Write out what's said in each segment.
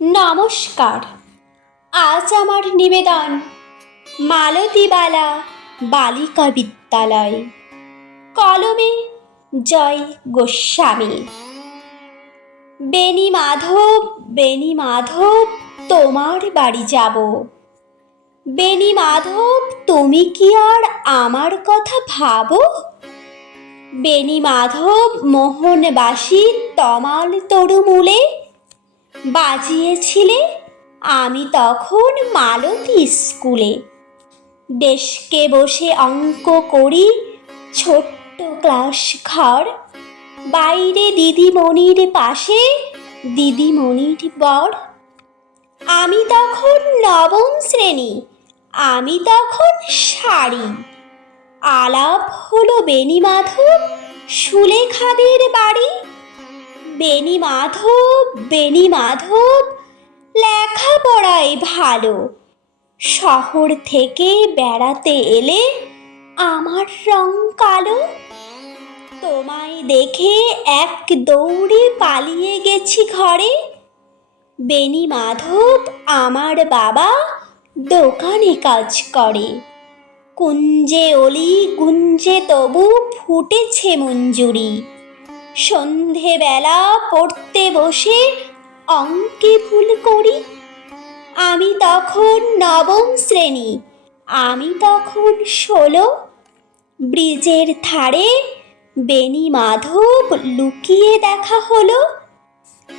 নমস্কার। আজ আমার নিবেদন মালতীবালা বালিকা বিদ্যালয়, কলমে জয় গোস্বামী। বেণী মাধব, বেণী মাধব, তোমার বাড়ি যাব। বেণী মাধব, তুমি কি আর আমার কথা ভাবো? বেণী মাধব মোহনবাসী তমাল তরুমূলে বাজিয়েছিলে আমি তখন মালতী স্কুলে। ডেস্কে বসে অঙ্ক করি, ছোট্ট ক্লাস ঘর, বাইরে দিদিমণির পাশে দিদিমণির বর। আমি তখন নবম শ্রেণী, আমি তখন শাড়ি। আলাপ হলো বেণী মাধব সুলেখাদের বাড়ি। বেণী মাধব, বেণী মাধব, লেখাপড়ায় ভালো। শহর থেকে বেড়াতে এলে আমার রং কালো। তোমায় দেখে এক দৌড়ে পালিয়ে গেছি ঘরে। বেণী মাধব, আমার বাবা দোকানে কাজ করে। কুঞ্জে অলি গুঞ্জে তবু ফুটেছে মঞ্জুরি। সন্ধেবেলা পড়তে বসে অঙ্কে ভুল করি। আমি তখন নবম শ্রেণী, আমি তখন 16। ব্রিজের ধারে বেণী মাধব লুকিয়ে দেখা হলো।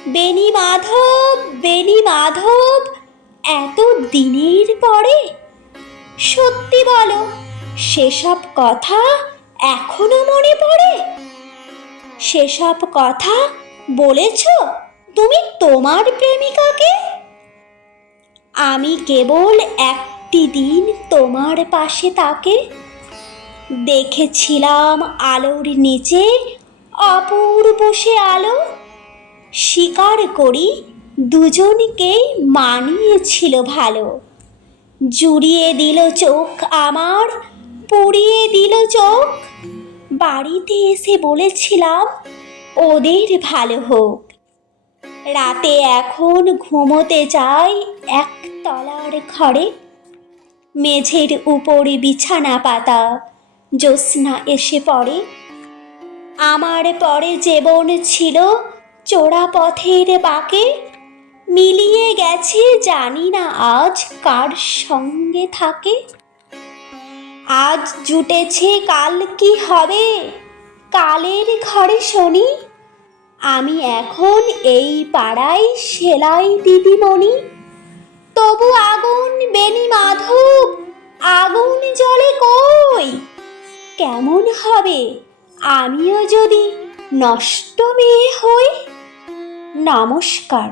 বেণী মাধব, বেণী মাধব, এত দিনের পরে সত্যি বলো, সেসব কথা এখনো মনে পড়ে? সেসব কথা বলেছ তুমি তোমার প্রেমিকাকে? আমি কেবল একটি দিন তোমার পাশে তাকে দেখেছিলাম, আলোর নিচে অপূর্ব সে আলো। স্বীকার করি দুজনকেই মানিয়েছিল ভালো। জুড়িয়ে দিল চোখ আমার, পুড়িয়ে দিল চোখ। বাড়িতে এসে বলেছিলাম ওদের ভালো হোক। রাতে এখন ঘুমোতে যাই একতলার ঘরে। মেঝের উপর বিছানা পাতা, জ্যোৎস্না এসে পড়ে। আমার পরে জীবন ছিল চোরা পথের বাঁকে। মিলিয়ে গেছে জানি না আজ কার সঙ্গে থাকে। আজ জুটেছে কাল কি হবে, কালের ঘরে শনি। আমি এখন এই পাড়ায় সেলাই দিদিমণি। তবু আগুন বেণী মাধব, আগুন জ্বলে কই? কেমন হবে আমিও যদি নষ্ট মেয়ে হই? নমস্কার।